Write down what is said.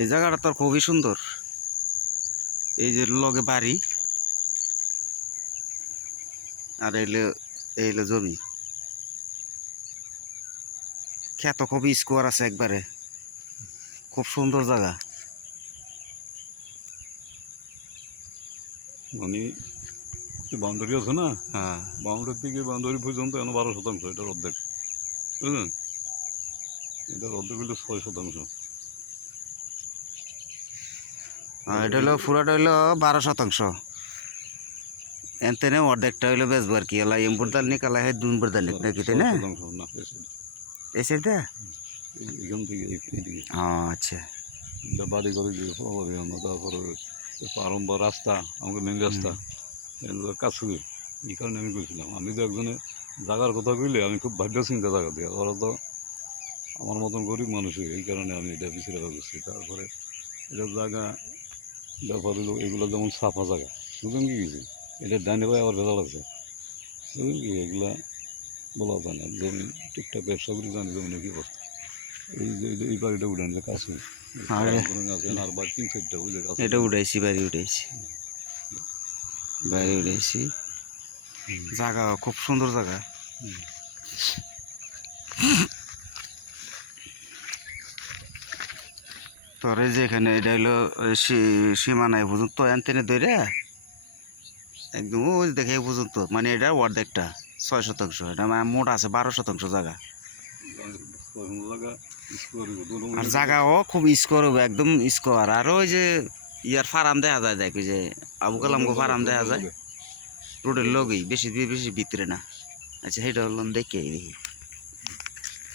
এই জায়গাটা তো খুবই সুন্দর। এই যে লগে বাড়ি আর এইলো জমি, ক্ষেত খুবই স্কোয়ার আছে একবারে, খুব সুন্দর জায়গা। মানে বাউন্ডারি আছে না, হ্যাঁ, বাউন্ডারি থেকে বাউন্ডারি পর্যন্ত এখন 12%, এটার অর্ধেক, বুঝলেন? এটার অর্ধেক হইলো 6%। এটা হলো পুরাটা হইলো 12%। এনতেনে অর্ধেকটা হইলো বেচবো আর কি, এলা এম্বুরদাল নিকালা হয় দুনবুরদাল নিক নাকি, তাই না? 6% না, এই সাইডে? এখান থেকে এইদিকে আচ্ছা। এটা বাড়ি করে দিয়ে পারি আমরা। তারপরে আরম্ভ রাস্তা, আমাকে মেন রাস্তা কাছে, এই কারণে আমি কইছিলাম, আমি তো একজনে জায়গার কথা কইলে আমি খুব ভাগ্য চিন্তা জায়গা দিয়ে, ওরা তো আমার মতন গরিব মানুষই, এই কারণে আমি এটা পিছিয়ে রাখা করছি। তারপরে এটা জায়গা ব্যাপার হলো এগুলো যেমন সাফা জায়গা, বুঝলেন কি কিছু, এটা ডাইনে ভাই আবার ভেজাল আছে, বুঝলেন কি, এগুলা বলা যায় না। জমি ঠিকঠাক ব্যবসা করে জানি জমি কি অবস্থা। এই বাড়িটা উঠান যে কাছে আছে আর বাড়ি 3-4টা বুঝলে কাছে। এটা উঠাইছি, বাড়ি উঠাইছি, বাড়ি উঠাইছি। জায়গা খুব সুন্দর জায়গা। তোর এই যে এখানে এটা হলো সীমানায় পর্যন্ত এনতেনে ধরে একদম ওই দেখে পর্যন্ত, মানে এটা অর্ধেকটা 6%, এটা মানে মোট আছে 12% জায়গা। আর জায়গাও খুব স্কোয়ার হবে, একদম স্কোয়ার। আর ওই যে ইয়ার ফার্ম দেখা যায়, দেখ ওই যে আবু কালামগো ফার্ম দেখা যায় রোডের লগেই, বেশি বেশি ভিতরে না। আচ্ছা, সেটা হলো দেখে দেখি।